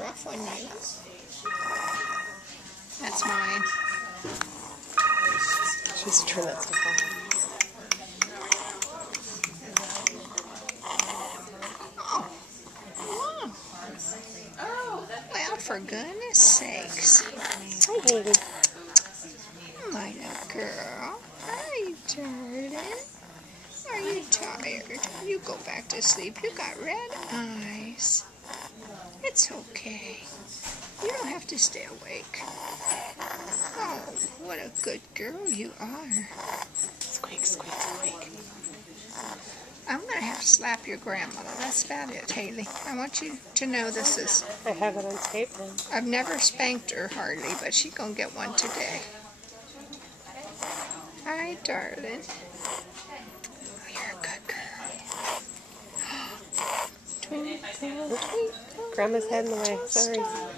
rough on you. That's mine. She's trying not to fall. Well, for goodness sakes. Hi, Haley. My little girl. Hi, darling. Are you tired? You go back to sleep. You got red eyes. It's okay. You don't have to stay awake. Oh, what a good girl you are. Squeak, squeak, squeak. I'm going to have to slap your grandmother. That's about it, Haley. I want you to know this is... I have it on tape now. I've never spanked her hardly, but she's going to get one today. Hi, darling. Oh, you're a good girl. Twinkle, twinkle, Grandma's head in the way. little Sorry. star.